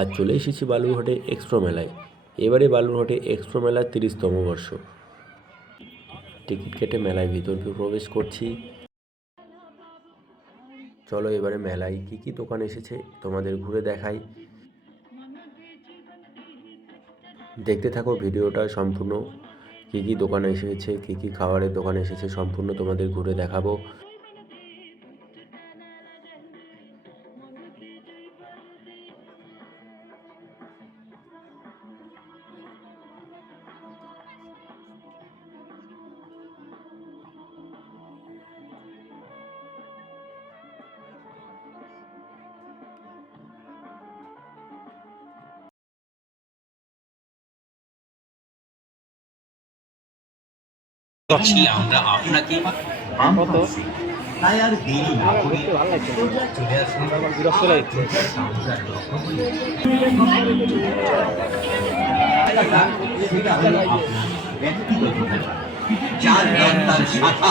আর চলে এসেছি বালুরঘাটে এক্সপ্রো মেলায়। এবারে বালুরঘাটে এক্সপ্রো মেলার তিরিশতম বর্ষ। টিকিট কেটে মেলায় ভিতর প্রবেশ করছি। চলো এবারে মেলায় কী কী দোকান এসেছে তোমাদের ঘুরে দেখাই। দেখতে থাকো ভিডিওটা সম্পূর্ণ। কী কী দোকান এসেছে, কী কী খাবারের দোকান এসেছে সম্পূর্ণ তোমাদের ঘুরে দেখাবো। করছি আমরা আপনাকে বাম তাই আর দেরি না করে চলে আসুন। দরকার শাখা।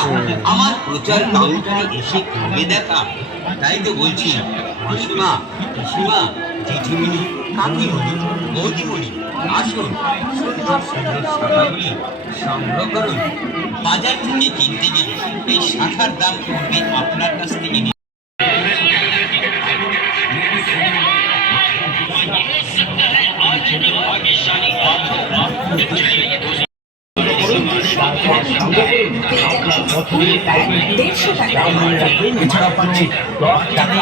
আমার প্রচার কাউন্টারে এসে ঘুরে দেখা। তাই তো বলছি মাসিমা পিসিমা জেঠিমণি কাকিমণি বৌদিমণি আসুন। সংগ্রহ করুন বাজার থেকে কিনতে গেলে এই শাখার দাম পড়বে আপনার কাছ থেকে এছাড়া পাচ্ছি দশ টাকা।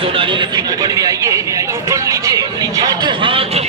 सोनाली नदी ऊपर में आइए। ऊपर नीचे। हाथों हाथ